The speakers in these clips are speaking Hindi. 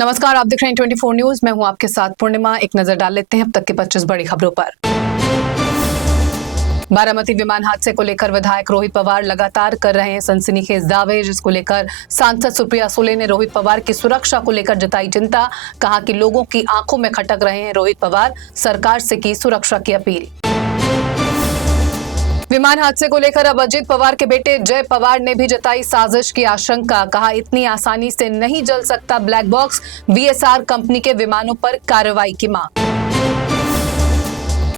नमस्कार, आप देख रहे हैं 24 न्यूज। मैं हूं आपके साथ पूर्णिमा। एक नजर डाल लेते हैं अब तक के 25 बड़ी खबरों पर। बारामती विमान हादसे को लेकर विधायक रोहित पवार लगातार कर रहे हैं सनसनीखेज दावे, जिसको लेकर सांसद सुप्रिया सुले ने रोहित पवार की सुरक्षा को लेकर जताई चिंता। कहा कि लोगों की आंखों में खटक रहे हैं रोहित पवार, सरकार से की सुरक्षा की अपील। विमान हादसे को लेकर अब अजित पवार के बेटे जय पवार ने भी जताई साजिश की आशंका। कहा इतनी आसानी से नहीं जल सकता ब्लैक बॉक्स, वीएसआर कंपनी के विमानों पर कार्रवाई की मांग।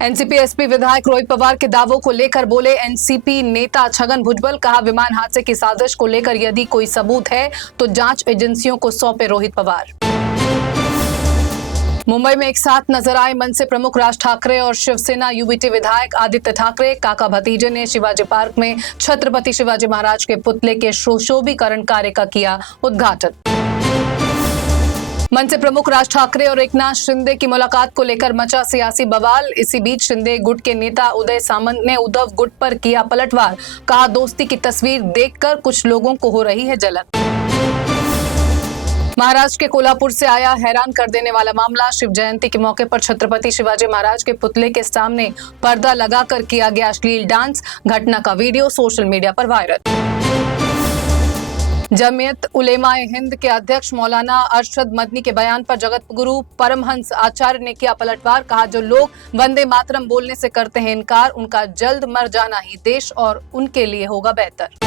एनसीपी एसपी विधायक रोहित पवार के दावों को लेकर बोले एनसीपी नेता छगन भुजबल। कहा विमान हादसे की साजिश को लेकर यदि कोई सबूत है तो जांच एजेंसियों को सौंपे रोहित पवार। मुंबई में एक साथ नजर आए मनसे प्रमुख राज ठाकरे और शिवसेना यूबीटी विधायक आदित्य ठाकरे। काका भतीजे ने शिवाजी पार्क में छत्रपति शिवाजी महाराज के पुतले के सुशोभीकरण कार्य का किया उद्घाटन। मनसे प्रमुख राज ठाकरे और एकनाथ शिंदे की मुलाकात को लेकर मचा सियासी बवाल। इसी बीच शिंदे गुट के नेता उदय सामंत ने उद्धव गुट पर किया पलटवार। कहा दोस्ती की तस्वीर देखकर कुछ लोगों को हो रही है जलन। महाराष्ट्र के कोल्हापुर से आया हैरान कर देने वाला मामला। शिव जयंती के मौके पर छत्रपति शिवाजी महाराज के पुतले के सामने पर्दा लगाकर किया गया अश्लील डांस। घटना का वीडियो सोशल मीडिया पर वायरल। जमीयत उलेमाए हिंद के अध्यक्ष मौलाना अरशद मदनी के बयान पर जगत गुरु परमहंस आचार्य ने किया पलटवार। कहा जो लोग वंदे मातरम बोलने से करते हैं इनकार, उनका जल्द मर जाना ही देश और उनके लिए होगा बेहतर।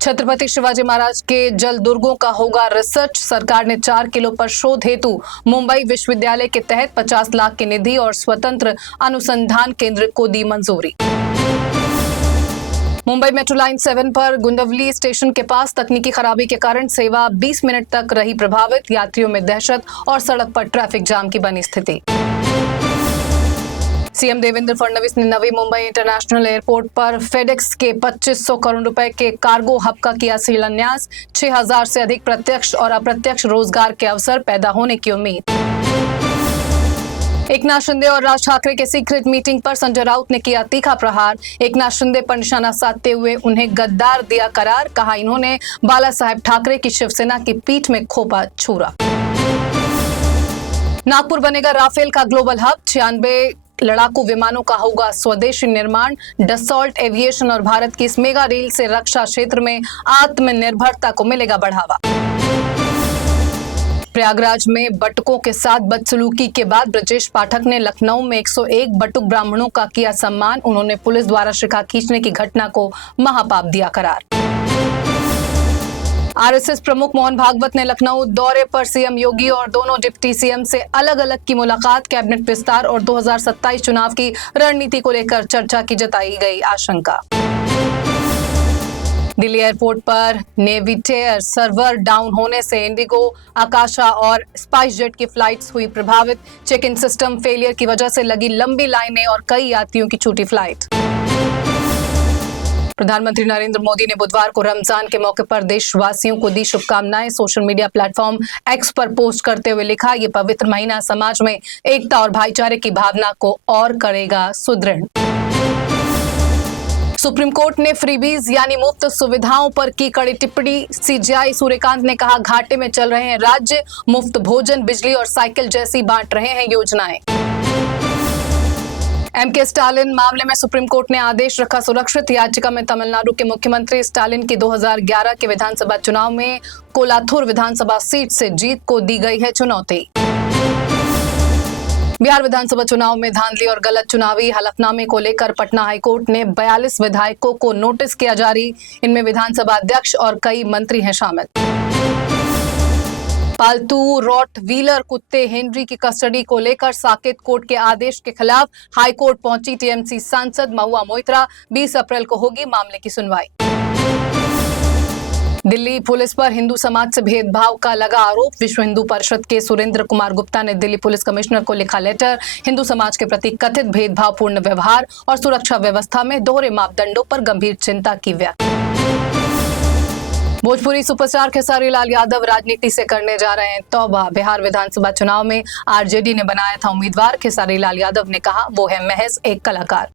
छत्रपति शिवाजी महाराज के जल दुर्गों का होगा रिसर्च। सरकार ने 4 किलो पर शोध हेतु मुंबई विश्वविद्यालय के तहत 50 लाख की निधि और स्वतंत्र अनुसंधान केंद्र को दी मंजूरी। मुंबई मेट्रो लाइन 7 पर गुंडवली स्टेशन के पास तकनीकी खराबी के कारण सेवा 20 मिनट तक रही प्रभावित। यात्रियों में दहशत और सड़क पर ट्रैफिक जाम की बनी स्थिति। सीएम देवेंद्र फडणवीस ने नवी मुंबई इंटरनेशनल एयरपोर्ट पर फेडेक्स के 2500 करोड़ रुपए के कार्गो हब का किया शिलान्यास। 6000 से अधिक प्रत्यक्ष और अप्रत्यक्ष रोजगार के अवसर पैदा होने की उम्मीद। एकनाथ शिंदे और राज ठाकरे के सीक्रेट मीटिंग पर संजय राउत ने किया तीखा प्रहार। एकनाथ शिंदे पर निशाना साधते हुए उन्हें गद्दार दिया करार। कहा इन्होंने बाला साहेब ठाकरे की शिवसेना की पीठ में खोपा छुरा। नागपुर बनेगा राफेल का ग्लोबल हब। 96 लड़ाकू विमानों का होगा स्वदेशी निर्माण। डसॉल्ट एविएशन और भारत की इस मेगा डील से रक्षा क्षेत्र में आत्मनिर्भरता को मिलेगा बढ़ावा। प्रयागराज में बटुकों के साथ बदसलूकी के बाद ब्रजेश पाठक ने लखनऊ में 101 बटुक ब्राह्मणों का किया सम्मान। उन्होंने पुलिस द्वारा शिखा खींचने की घटना को महापाप दिया करार। आरएसएस प्रमुख मोहन भागवत ने लखनऊ दौरे पर सीएम योगी और दोनों डिप्टी सीएम से अलग अलग की मुलाकात। कैबिनेट विस्तार और 2027 चुनाव की रणनीति को लेकर चर्चा की जताई गई आशंका। दिल्ली एयरपोर्ट पर नेविटेयर सर्वर डाउन होने से इंडिगो, आकाशा और स्पाइस जेट की फ्लाइट्स हुई प्रभावित। चेक इन सिस्टम फेलियर की वजह से लगी लंबी लाइनें और कई यात्रियों की छूटी फ्लाइट। प्रधानमंत्री नरेंद्र मोदी ने बुधवार को रमजान के मौके पर देशवासियों को दी शुभकामनाएं। सोशल मीडिया प्लेटफॉर्म एक्स पर पोस्ट करते हुए लिखा, ये पवित्र महीना समाज में एकता और भाईचारे की भावना को और करेगा सुदृढ़। सुप्रीम कोर्ट ने फ्रीबीज यानी मुफ्त सुविधाओं पर की कड़ी टिप्पणी। सीजेआई सूर्यकांत ने कहा घाटे में चल रहे हैं राज्य, मुफ्त भोजन, बिजली और साइकिल जैसी बांट रहे हैं योजनाएं। एमके स्टालिन मामले में सुप्रीम कोर्ट ने आदेश रखा सुरक्षित। याचिका में तमिलनाडु के मुख्यमंत्री स्टालिन की 2011 के विधानसभा चुनाव में कोलाथुर विधानसभा सीट से जीत को दी गई है चुनौती। बिहार विधानसभा चुनाव में धांधली और गलत चुनावी हलफनामे को लेकर पटना हाईकोर्ट ने 42 विधायकों को नोटिस किया जारी। इनमें विधानसभा अध्यक्ष और कई मंत्री हैं शामिल। पालतू रॉटवीलर कुत्ते हेनरी की कस्टडी को लेकर साकेत कोर्ट के आदेश के खिलाफ हाईकोर्ट पहुंची टीएमसी सांसद महुआ मोइत्रा। 20 अप्रैल को होगी मामले की सुनवाई। दिल्ली पुलिस पर हिंदू समाज से भेदभाव का लगा आरोप। विश्व हिंदू परिषद के सुरेंद्र कुमार गुप्ता ने दिल्ली पुलिस कमिश्नर को लिखा लेटर। हिंदू समाज के प्रति कथित भेदभावपूर्ण व्यवहार और सुरक्षा व्यवस्था में दोहरे मापदंडों पर गंभीर चिंता की व्यक्त। भोजपुरी सुपरस्टार खेसारी लाल यादव राजनीति से करने जा रहे हैं तौबा। बिहार विधानसभा चुनाव में आरजेडी ने बनाया था उम्मीदवार। खेसारी लाल यादव ने कहा वो है महज एक कलाकार।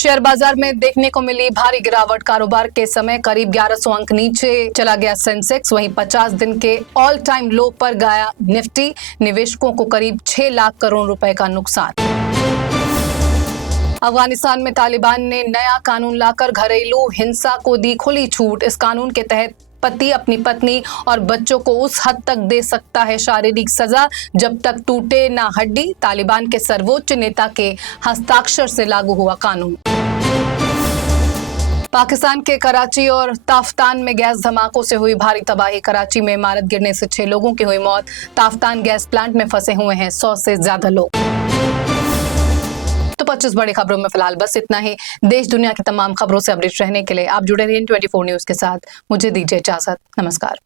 शेयर बाजार में देखने को मिली भारी गिरावट। कारोबार के समय करीब 1100 अंक नीचे चला गया सेंसेक्स। वहीं 50 दिन के ऑल टाइम लो पर गया निफ्टी। निवेशकों को करीब 6 लाख करोड़ रुपए का नुकसान। अफगानिस्तान में तालिबान ने नया कानून लाकर घरेलू हिंसा को दी खुली छूट। इस कानून के तहत पति अपनी पत्नी और बच्चों को उस हद तक दे सकता है शारीरिक सजा जब तक टूटे ना हड्डी। तालिबान के सर्वोच्च नेता के हस्ताक्षर से लागू हुआ कानून। पाकिस्तान के कराची और ताफ्तान में गैस धमाकों से हुई भारी तबाही। कराची में इमारत गिरने से 6 लोगों की हुई मौत। ताफ्तान गैस प्लांट में फंसे हुए हैं 100 से ज्यादा लोग। तो 25 बड़ी खबरों में फिलहाल बस इतना ही। देश दुनिया की तमाम खबरों से अपडेट रहने के लिए आप जुड़े रहिए 24 न्यूज के साथ। मुझे दीजिए इजाजत। नमस्कार।